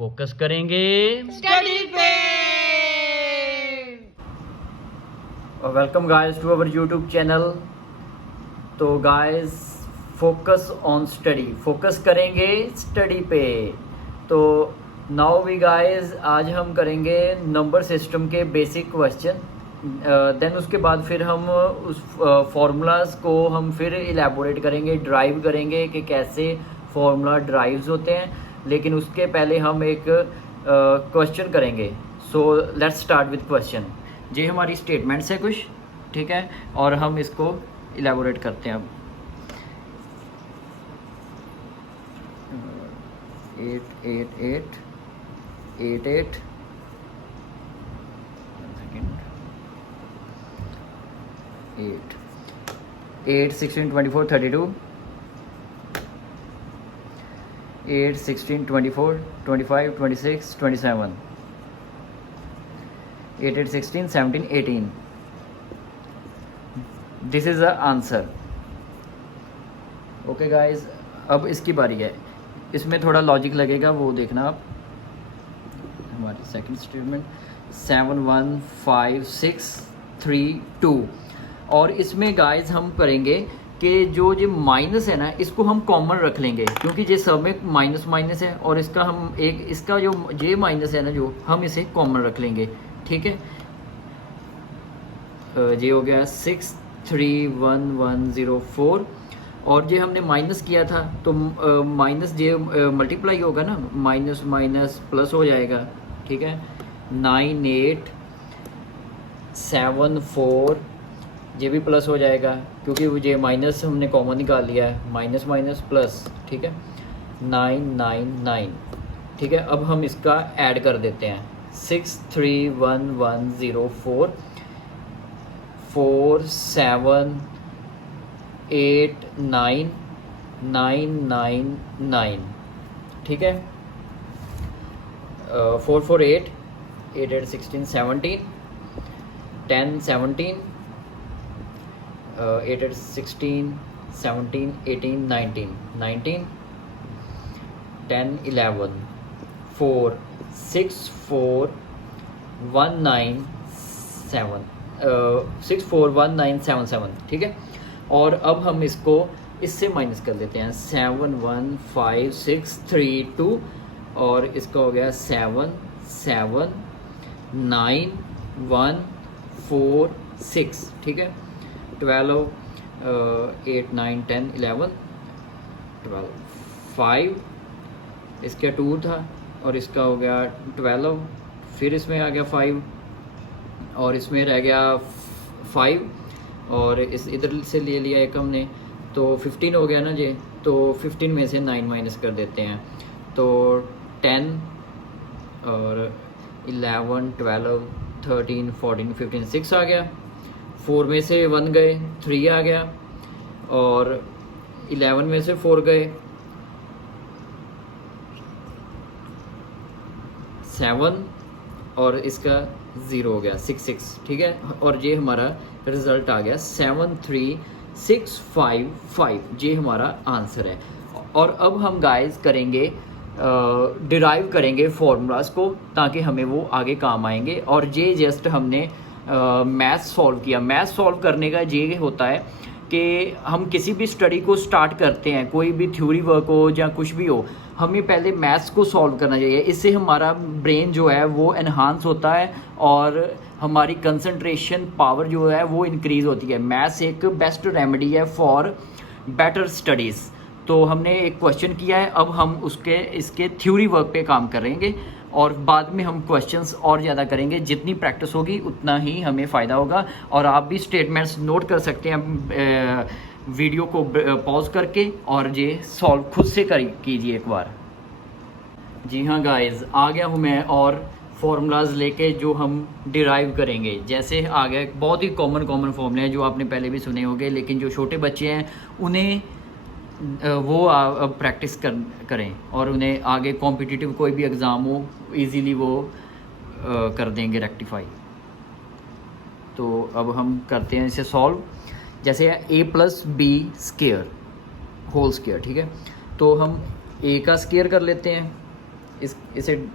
Focus करेंगे study पे। Welcome guys to our YouTube channel. तो guys focus on study, focus करेंगे study पे। तो नाउ वी गाइस आज हम करेंगे नंबर सिस्टम के बेसिक क्वेश्चन। देन उसके बाद फिर हम उस फार्मूलाज को हम फिर इलेबोरेट करेंगे, ड्राइव करेंगे कि कैसे फार्मूला ड्राइव्स होते हैं। लेकिन उसके पहले हम एक क्वेश्चन करेंगे। So let's start with question. ये हमारी स्टेटमेंट्स है कुछ, ठीक है, और हम इसको इलेबोरेट करते हैं अब। 8 8 8 8 8 8 8 16 24 32 8 16 24 25 26 27 8 8 16 17 18। This is the answer. Okay guys, अब इसकी बारी है। इसमें थोड़ा लॉजिक लगेगा, वो देखना आप। हमारी सेकंड स्टेटमेंट 7 1 5 6 3 2। और इसमें गाइस हम करेंगे कि जो ये माइनस है ना, इसको हम कॉमन रख लेंगे, क्योंकि ये सब में माइनस माइनस है। और इसका हम एक इसका जो ये माइनस है ना, जो हम इसे कॉमन रख लेंगे, ठीक है। ये हो गया 6 3 1 1 0 4। और ये हमने माइनस किया था तो माइनस ये मल्टीप्लाई होगा ना, माइनस माइनस प्लस हो जाएगा, ठीक है। 9 8 7 4, ये भी प्लस हो जाएगा क्योंकि ये माइनस हमने कॉमन निकाल लिया है, माइनस माइनस प्लस, ठीक है। 9 9 9, ठीक है। अब हम इसका ऐड कर देते हैं। 6 3 1 1 0 4 4 7 8 9 9 9 9, ठीक है। 4 4 8 8 8 16 17 10 17 8 8 16 17 18 19 19 10 11 4 6 4 1 9 7 6 4 1 9 7 7, ठीक है। और अब हम इसको इससे माइनस कर देते हैं। 7 1 5 6 3 2, और इसका हो गया 7 7 9 1 4 6, ठीक है। 12 8 9 10 11 12 5, इसका 2 था और इसका हो गया 12, फिर इसमें आ गया 5 और इसमें रह गया 5, और इस इधर से ले लिया एक हमने, तो 15 हो गया ना जी। तो 15 में से 9 माइनस कर देते हैं, तो 10 और 11 12 13 14 15 6 आ गया। 4 में से 1 गए, 3 आ गया, और 11 में से 4 गए, 7, और इसका 0 हो गया 6 6, ठीक है। और ये हमारा रिजल्ट आ गया 7 3 6 5 5, ये हमारा आंसर है। और अब हम गाइस करेंगे डिराइव करेंगे फॉर्मूलाज को, ताकि हमें वो आगे काम आएंगे। और ये जस्ट हमने मैथ सॉल्व किया। मैथ सॉल्व करने का ये होता है कि हम किसी भी स्टडी को स्टार्ट करते हैं, कोई भी थ्योरी वर्क हो या कुछ भी हो, हमें पहले मैथ्स को सॉल्व करना चाहिए। इससे हमारा ब्रेन जो है वो एनहांस होता है और हमारी कंसंट्रेशन पावर जो है वो इंक्रीज़ होती है। मैथ्स एक बेस्ट रेमेडी है फॉर बेटर स्टडीज़। तो हमने एक क्वेश्चन किया है, अब हम इसके थ्योरी वर्क पे काम करेंगे, और बाद में हम क्वेश्चंस और ज़्यादा करेंगे। जितनी प्रैक्टिस होगी उतना ही हमें फ़ायदा होगा। और आप भी स्टेटमेंट्स नोट कर सकते हैं वीडियो को पॉज करके, और ये सॉल्व खुद से कीजिए एक बार। जी हाँ गाइस, आ गया हूँ मैं और फार्मूलाज लेके जो हम डिराइव करेंगे। जैसे आ गया बहुत ही कॉमन फार्मूले हैं जो आपने पहले भी सुने होंगे, लेकिन जो छोटे बच्चे हैं उन्हें वो अब प्रैक्टिस करें, और उन्हें आगे कॉम्पिटिटिव कोई भी एग्ज़ाम हो इजीली वो कर देंगे रेक्टिफाई। तो अब हम करते हैं इसे सॉल्व। जैसे a plus B square whole square, ठीक है। तो हम a का स्केयर कर लेते हैं, इसे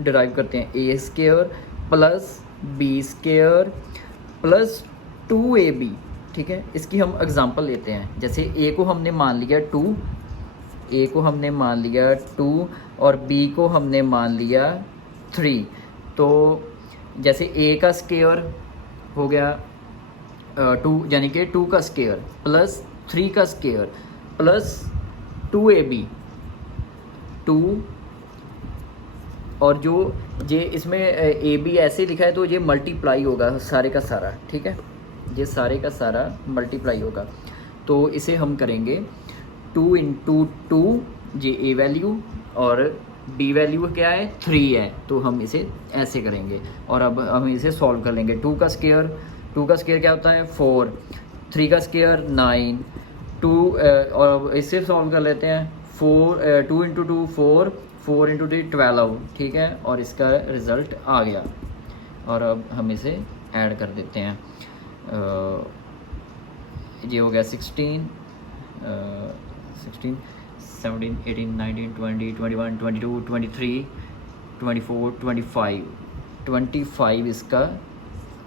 डिराइव करते हैं A square plus B square plus 2ab, ठीक है। इसकी हम एग्जांपल लेते हैं। जैसे ए को हमने मान लिया 2, ए को हमने मान लिया 2 और बी को हमने मान लिया 3। तो जैसे ए का स्क्वायर हो गया 2, यानी कि 2 का स्क्वायर प्लस 3 का स्क्वायर प्लस 2ab 2, और जो ये इसमें ए बी ऐसे लिखा है तो ये मल्टीप्लाई होगा सारे का सारा, ठीक है। ये सारे का सारा मल्टीप्लाई होगा। तो इसे हम करेंगे 2 × 2, ये ए वैल्यू और बी वैल्यू क्या है 3 है, तो हम इसे ऐसे करेंगे। और अब हम इसे सॉल्व कर लेंगे। 2 का स्क्वायर क्या होता है 4, 3 का स्क्वायर 9, 2 और इसे सॉल्व कर लेते हैं 2 × 2 4, 4 × 3 12, ठीक है। और इसका रिज़ल्ट आ गया। और अब हम इसे ऐड कर देते हैं। ये हो गया 16, 17, 18, 19, 20, 21, 22, 23, 24, 25 इसका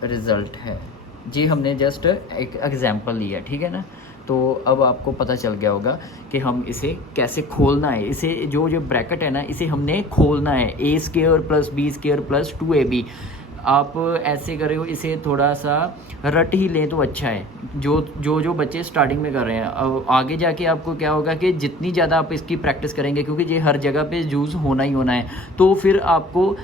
रिज़ल्ट है जी। हमने जस्ट एक एग्जांपल लिया, ठीक है ना। तो अब आपको पता चल गया होगा कि हम इसे कैसे खोलना है। इसे जो ब्रैकेट है ना, इसे हमने खोलना है। A square plus B square plus 2ab। आप ऐसे करे हो, इसे थोड़ा सा रट ही लें तो अच्छा है। जो बच्चे स्टार्टिंग में कर रहे हैं, अब आगे जाके आपको क्या होगा कि जितनी ज़्यादा आप इसकी प्रैक्टिस करेंगे, क्योंकि ये हर जगह पे यूज़ होना ही होना है, तो फिर आपको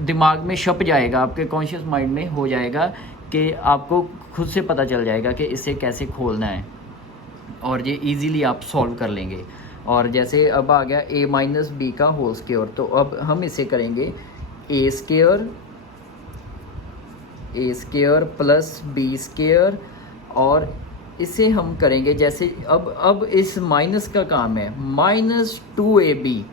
दिमाग में छप जाएगा, आपके कॉन्शियस माइंड में हो जाएगा कि आपको खुद से पता चल जाएगा कि इसे कैसे खोलना है, और ये इजीली आप सॉल्व कर लेंगे। और जैसे अब आ गया a माइनस बी का होल स्क्वायर, तो अब हम इसे करेंगे ए स्क्वायर प्लस बी स्क्वायर, और इसे हम करेंगे जैसे अब इस माइनस का काम है -2ab,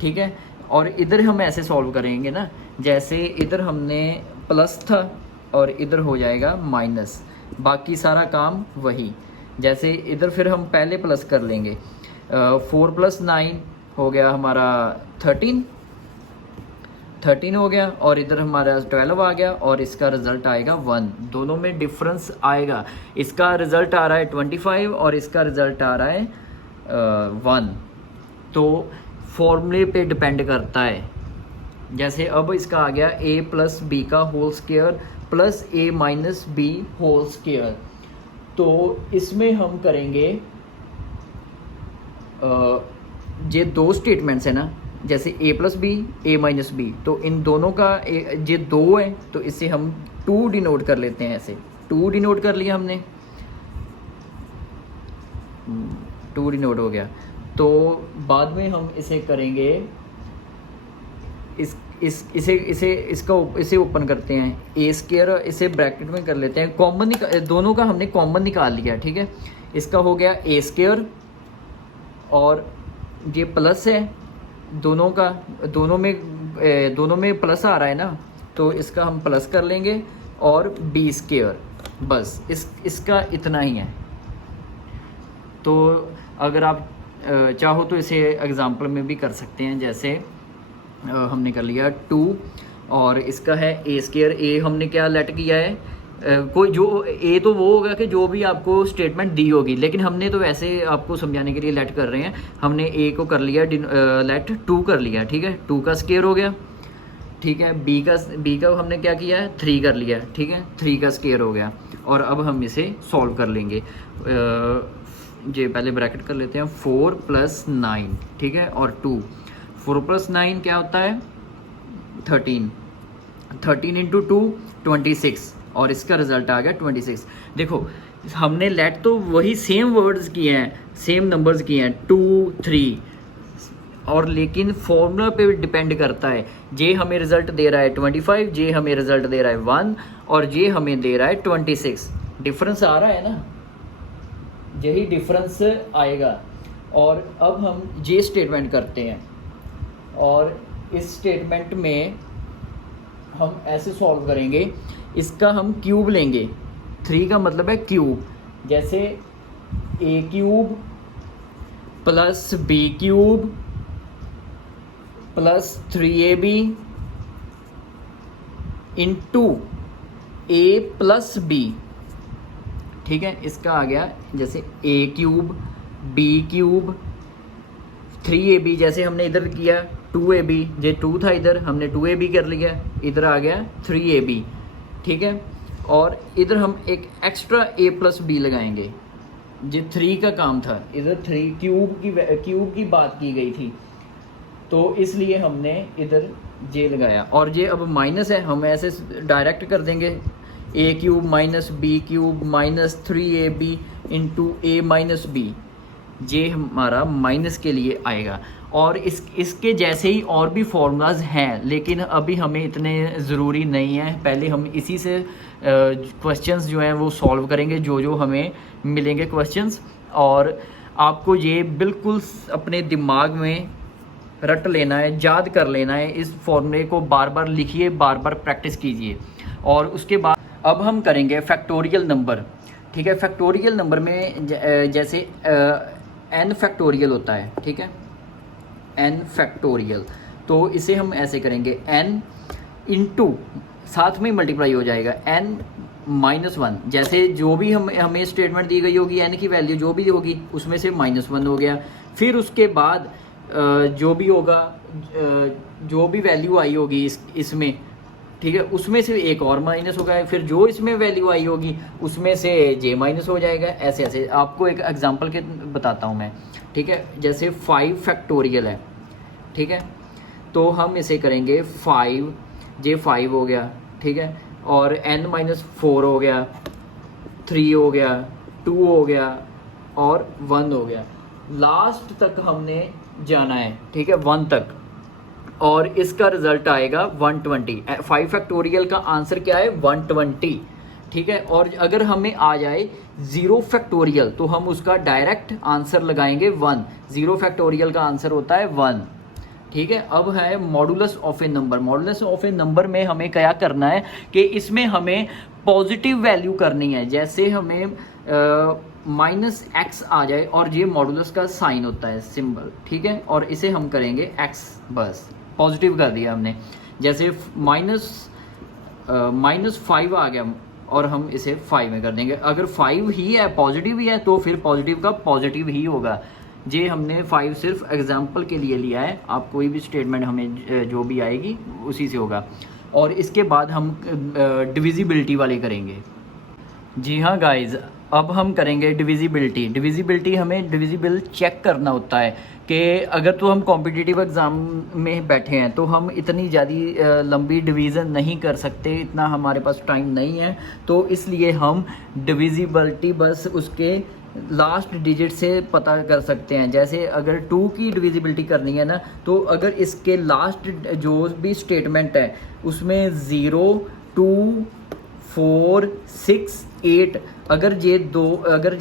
ठीक है। और इधर हम ऐसे सॉल्व करेंगे ना, जैसे इधर हमने प्लस था और इधर हो जाएगा माइनस, बाकी सारा काम वही। जैसे इधर फिर हम पहले प्लस कर लेंगे, 4 + 9 हो गया हमारा 13 हो गया, और इधर हमारा 12 आ गया, और इसका रिज़ल्ट आएगा 1। दोनों में डिफरेंस आएगा। इसका रिज़ल्ट आ रहा है 25 और इसका रिज़ल्ट आ रहा है 1। तो फॉर्मूले पे डिपेंड करता है। जैसे अब इसका आ गया a + b का whole square plus a minus b whole square. तो इसमें हम करेंगे ये दो स्टेटमेंट्स है ना, जैसे a + b a minus b, तो इन दोनों का ये 2 है, तो इसे हम 2 डिनोट कर लेते हैं। ऐसे 2 डिनोट कर लिया हमने, 2 डिनोट हो गया। तो बाद में हम इसे करेंगे, इसे ओपन करते हैं, ए स्क्वायर इसे ब्रैकेट में कर लेते हैं। कॉमन दोनों का हमने कॉमन निकाल लिया, ठीक है। इसका हो गया ए स्क्वायर, और ये प्लस है दोनों का, दोनों में प्लस आ रहा है ना, तो इसका हम प्लस कर लेंगे, और बी स्क्वायर, बस इसका इतना ही है। तो अगर आप चाहो तो इसे एग्जांपल में भी कर सकते हैं। जैसे हमने कर लिया 2, और इसका है ए स्क्वायर। ए हमने क्या लेट किया है, कोई जो ए तो वो होगा कि जो भी आपको स्टेटमेंट दी होगी, लेकिन हमने तो वैसे आपको समझाने के लिए लेट कर रहे हैं। हमने ए को कर लिया लेट 2 कर लिया, ठीक है। 2 का स्क्वायर हो गया, ठीक है। बी का हमने क्या किया है 3 कर लिया, ठीक है। 3 का स्क्वायर हो गया। और अब हम इसे सॉल्व कर लेंगे। ये पहले ब्रैकेट कर लेते हैं, 4 + 9, ठीक है, और 2। 4 + 9 क्या होता है 13 × 2 26, और इसका रिजल्ट आ गया 26। देखो हमने लेट तो वही सेम वर्ड्स किए हैं, सेम नंबर्स किए हैं 2 3, और लेकिन फॉर्मूला पे डिपेंड करता है। जे हमें रिजल्ट दे रहा है 25, जे हमें रिजल्ट दे रहा है 1, और जे हमें दे रहा है 26। डिफरेंस आ रहा है ना, यही डिफरेंस आएगा। और अब हम ये स्टेटमेंट करते हैं, और इस स्टेटमेंट में हम ऐसे सॉल्व करेंगे। इसका हम क्यूब लेंगे, 3 का मतलब है क्यूब। जैसे a³ + b³ plus 3ab into a plus b, ठीक है। इसका आ गया जैसे a cube b cube 3ab, जैसे हमने इधर किया 2ab, ये 2 था इधर, हमने 2ab कर लिया, इधर आ गया 3ab, ठीक है। और इधर हम एक एक्स्ट्रा a प्लस b लगाएंगे, ये 3 का काम था, इधर 3 क्यूब की बात की गई थी, तो इसलिए हमने इधर जे लगाया। और ये अब माइनस है, हम ऐसे डायरेक्ट कर देंगे, a cube minus b cube minus 3ab into a minus b, ये हमारा माइनस के लिए आएगा। और इसके जैसे ही और भी फॉर्मूलाज हैं, लेकिन अभी हमें इतने ज़रूरी नहीं है, पहले हम इसी से क्वेश्चंस जो हैं वो सॉल्व करेंगे, जो हमें मिलेंगे क्वेश्चंस। और आपको ये बिल्कुल अपने दिमाग में रट लेना है, याद कर लेना है, इस फॉर्मूले को बार बार लिखिए, बार बार प्रैक्टिस कीजिए। और उसके बाद अब हम करेंगे फैक्टोरियल नंबर, ठीक है। फैक्टोरियल नंबर में जैसे n फैक्टोरियल होता है, ठीक है, n फैक्टोरियल, तो इसे हम ऐसे करेंगे n इंटू, साथ में मल्टीप्लाई हो जाएगा n माइनस 1, जैसे जो भी हमें स्टेटमेंट दी गई होगी n की वैल्यू जो भी होगी उसमें से -1 हो गया। फिर उसके बाद जो भी होगा, जो भी वैल्यू आई होगी इसमें, ठीक है, उसमें से एक और माइनस होगा, फिर जो इसमें वैल्यू आई होगी उसमें से j माइनस हो जाएगा। ऐसे ऐसे आपको एक एग्जांपल के बताता हूँ मैं, ठीक है। जैसे 5 फैक्टोरियल है, ठीक है, तो हम इसे करेंगे 5, j 5 हो गया, ठीक है, और n माइनस 4 हो गया, 3 हो गया, 2 हो गया और 1 हो गया। लास्ट तक हमने जाना है, ठीक है, 1 तक, और इसका रिजल्ट आएगा 120। 5 फैक्टोरियल का आंसर क्या है? 120, ठीक है। और अगर हमें आ जाए 0 फैक्टोरियल तो हम उसका डायरेक्ट आंसर लगाएंगे 1। 0 फैक्टोरियल का आंसर होता है 1, ठीक है। अब है modulus of A number. Modulus of A number में हमें क्या करना है कि इसमें हमें पॉजिटिव वैल्यू करनी है, जैसे हमें -x आ जाए और ये मॉडुलस का साइन होता है, सिंबल, ठीक है, और इसे हम करेंगे x, बस पॉजिटिव कर दिया हमने। जैसे -5 आ गया और हम इसे 5 में कर देंगे। अगर 5 ही है, पॉजिटिव ही है, तो फिर पॉजिटिव का पॉजिटिव ही होगा। ये हमने 5 सिर्फ एग्जाम्पल के लिए लिया है, आप कोई भी स्टेटमेंट हमें जो भी आएगी उसी से होगा। और इसके बाद हम डिविजिबिलिटी वाले करेंगे। जी हाँ गाइज, अब हम करेंगे डिविजिबिलिटी। डिविजिबिलिटी हमें डिविजिबल चेक करना होता है कि अगर तो हम कॉम्पिटिटिव एग्ज़ाम में बैठे हैं तो हम इतनी ज़्यादा लंबी डिवीज़न नहीं कर सकते, इतना हमारे पास टाइम नहीं है, तो इसलिए हम डिविजिबिलिटी बस उसके लास्ट डिजिट से पता कर सकते हैं। जैसे अगर 2 की डिविजिबिलिटी करनी है ना, तो अगर इसके लास्ट जो भी स्टेटमेंट है उसमें 0, 2, 4, 6, 8 अगर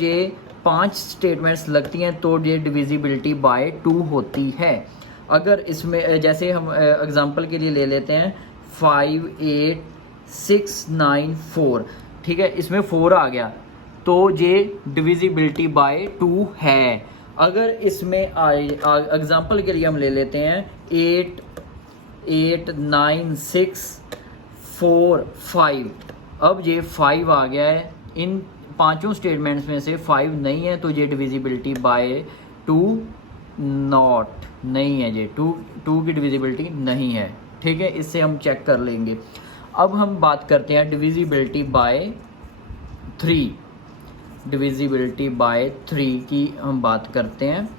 ये 5 स्टेटमेंट्स लगती हैं तो ये डिविजिबिलिटी बाय 2 होती है। अगर इसमें जैसे हम एग्जांपल के लिए ले लेते हैं 5, 8, 6, 9, 4, ठीक है, इसमें 4 आ गया तो ये डिविजिबिलिटी बाय 2 है। अगर इसमें एग्जांपल के लिए हम ले लेते हैं 8, 8, 9, 6, 4, 5, अब ये 5 आ गया है, इन 5 स्टेटमेंट्स में से 5 नहीं है तो ये डिविजिबिलिटी बाय 2 नॉट नहीं है, ये 2 की डिविजिबिलिटी नहीं है, ठीक है। इससे हम चेक कर लेंगे। अब हम बात करते हैं डिविजिबिलिटी बाय 3। डिविजिबिलिटी बाय 3 की हम बात करते हैं।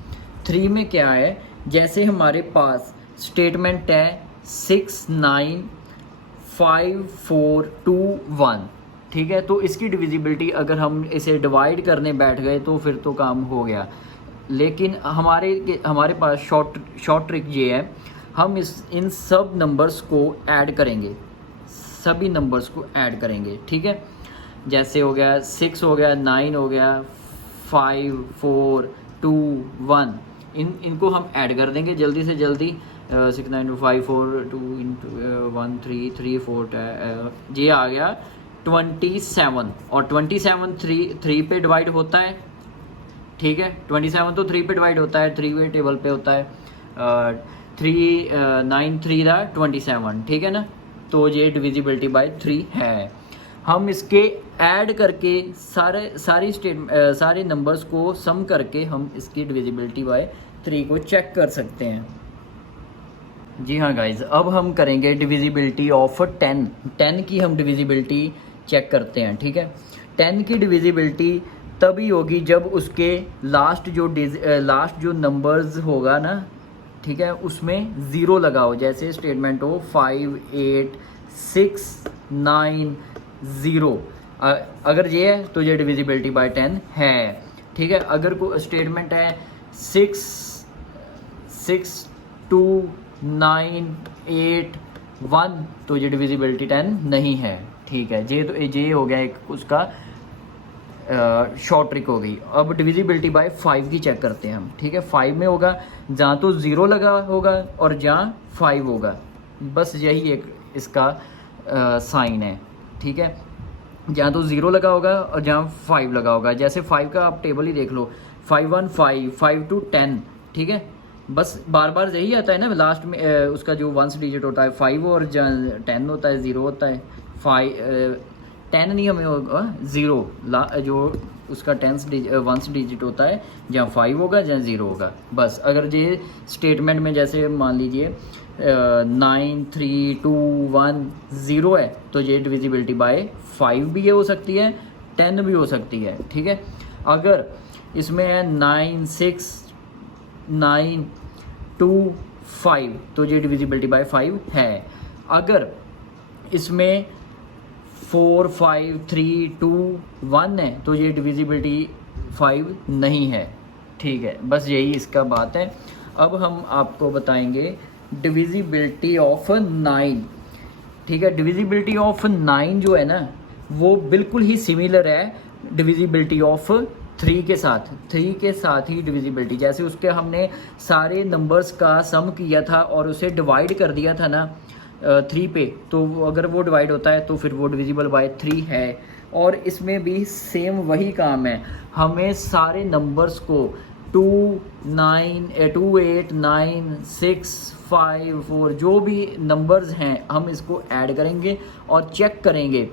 3 में क्या है, जैसे हमारे पास स्टेटमेंट है 6, 9, 5, 4, 2, 1, ठीक है, तो इसकी डिविजिबिलिटी अगर हम इसे डिवाइड करने बैठ गए तो फिर तो काम हो गया। लेकिन हमारे पास शॉर्ट ट्रिक ये है, हम इन सब नंबर्स को ऐड करेंगे, सभी नंबर्स को ऐड करेंगे, ठीक है। जैसे हो गया 6 हो गया, 9 हो गया, 5, 4, 2, 1, इनको हम ऐड कर देंगे जल्दी से जल्दी। 6, 9, 5, 4, 2 × 1, 3, 3, 4, ये आ गया 27, और 27 3 पे डिवाइड होता है, ठीक है। 27 तो 3 पे डिवाइड होता है, 3 वे टेबल पे होता है। 9 3 दा 27, ठीक है ना। तो ये डिविजिबिलिटी बाय 3 है। हम इसके ऐड करके सारे नंबर्स को सम करके हम इसकी डिविजिबिलिटी बाय 3 को चेक कर सकते हैं। जी हाँ गाइज, अब हम करेंगे डिविजिबिलिटी ऑफ 10 की हम डिविजिबिलिटी चेक करते हैं, ठीक है। 10 की डिविजिबिलिटी तभी होगी जब उसके लास्ट जो नंबर्स होगा ना, ठीक है, उसमें ज़ीरो लगा हो। जैसे स्टेटमेंट हो 5 8 6 9 0, अगर ये है तो ये डिविजिबिलिटी बाय 10 है, ठीक है। अगर कोई स्टेटमेंट है 6 6 2 9 8 1, तो ये डिविजिबिलिटी 10 नहीं है, ठीक है। ये हो गया एक उसका शॉर्ट ट्रिक हो गई। अब डिविजिबिलिटी बाय 5 की चेक करते हैं हम, ठीक है। 5 में होगा जहाँ तो 0 लगा होगा और जहाँ 5 होगा, बस यही एक इसका साइन है, ठीक है। जहाँ तो 0 लगा होगा और जहाँ 5 लगा होगा। जैसे 5 का आप टेबल ही देख लो, 5 1 5 5 2 10, ठीक है। बस बार बार यही आता है ना, लास्ट में उसका जो वंस डिजिट होता है 5 और 10 होता है, 0 होता है। 10 नहीं हमें होगा 0, जो उसका वंस डिजिट होता है जहाँ 5 होगा जहाँ 0 होगा। बस अगर ये स्टेटमेंट में जैसे मान लीजिए 9 3 2 1 0 है, तो ये डिविजिबिलिटी बाय 5 भी हो सकती है, 10 भी हो सकती है, ठीक है। अगर इसमें है 9 6 9 2 5, तो ये डिविजिबिलिटी बाय 5 है। अगर इसमें 4 5 3 2 1 है, तो ये डिविजिबिलिटी 5 नहीं है, ठीक है। बस यही इसका बात है। अब हम आपको बताएंगे डिविजिबिलिटी ऑफ 9, ठीक है। डिविजिबिलिटी ऑफ 9 जो है ना, वो बिल्कुल ही सिमिलर है डिविजिबिलिटी ऑफ 3 के साथ ही डिविजिबिलिटी। जैसे उसके हमने सारे नंबर्स का सम किया था और उसे डिवाइड कर दिया था ना 3 पे, तो अगर वो डिवाइड होता है तो फिर वो डिविजिबल बाय 3 है। और इसमें भी सेम वही काम है, हमें सारे नंबर्स को 2 8 9 6 5 4 जो भी नंबर्स हैं, हम इसको ऐड करेंगे और चेक करेंगे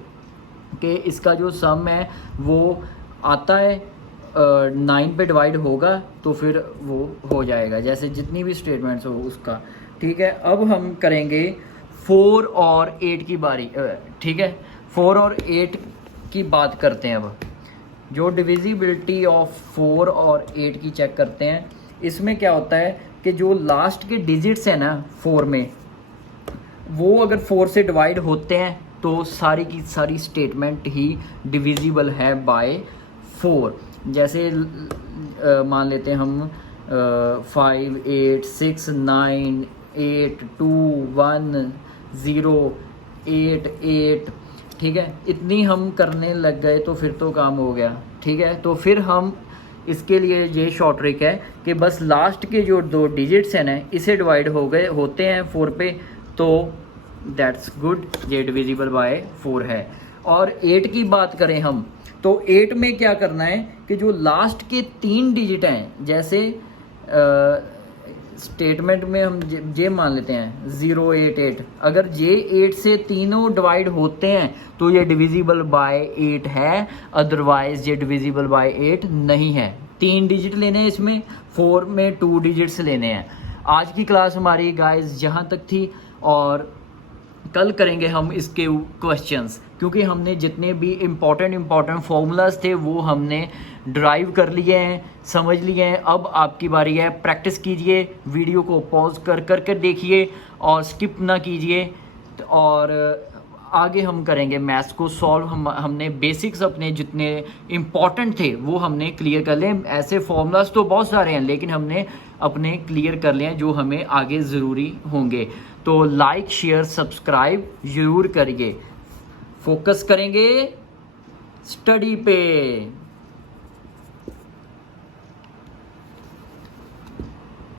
कि इसका जो सम है वो आता है 9 पे डिवाइड होगा तो फिर वो हो जाएगा, जैसे जितनी भी स्टेटमेंट्स हो उसका, ठीक है। अब हम करेंगे 4 और 8 की बारी, ठीक है। 4 और 8 की बात करते हैं। अब जो डिविजिबिलिटी ऑफ 4 और 8 की चेक करते हैं, इसमें क्या होता है कि जो लास्ट के डिजिट्स हैं ना 4 में, वो अगर 4 से डिवाइड होते हैं तो सारी की सारी स्टेटमेंट ही डिविजिबल है बाय 4। जैसे मान लेते हैं हम 5 8 6 9 8 2 1 0 8 8, ठीक है। इतनी हम करने लग गए तो फिर तो काम हो गया, ठीक है। तो फिर हम इसके लिए ये शॉर्ट ट्रिक है कि बस लास्ट के जो 2 डिजिट्स हैं ना, इसे डिवाइड होते हैं 4 पे, तो दैट्स गुड, ये डिविजिबल बाय 4 है। और 8 की बात करें हम, तो 8 में क्या करना है कि जो लास्ट के 3 डिजिट हैं, जैसे स्टेटमेंट में हम ये मान लेते हैं 0 8 8, अगर ये 8 से तीनों डिवाइड होते हैं तो ये डिविजिबल बाय 8 है, अदरवाइज ये डिविजिबल बाय 8 नहीं है। 3 डिजिट लेने हैं इसमें, 4 में 2 डिजिट्स लेने हैं। आज की क्लास हमारी गाइस यहाँ तक थी और कल करेंगे हम इसके क्वेश्चंस, क्योंकि हमने जितने भी इम्पॉर्टेंट फॉर्मूलाज थे वो हमने ड्राइव कर लिए हैं, समझ लिए हैं। अब आपकी बारी है, प्रैक्टिस कीजिए, वीडियो को पॉज कर देखिए और स्किप ना कीजिए। और आगे हम करेंगे मैथ्स को सॉल्व। हमने बेसिक्स अपने जितने इम्पॉर्टेंट थे वो हमने क्लियर कर लिए। ऐसे फॉर्मूलाज तो बहुत सारे हैं, लेकिन हमने अपने क्लियर कर लिए हैं जो हमें आगे ज़रूरी होंगे। तो लाइक शेयर सब्सक्राइब ज़रूर करिए। फोकस करेंगे स्टडी पे।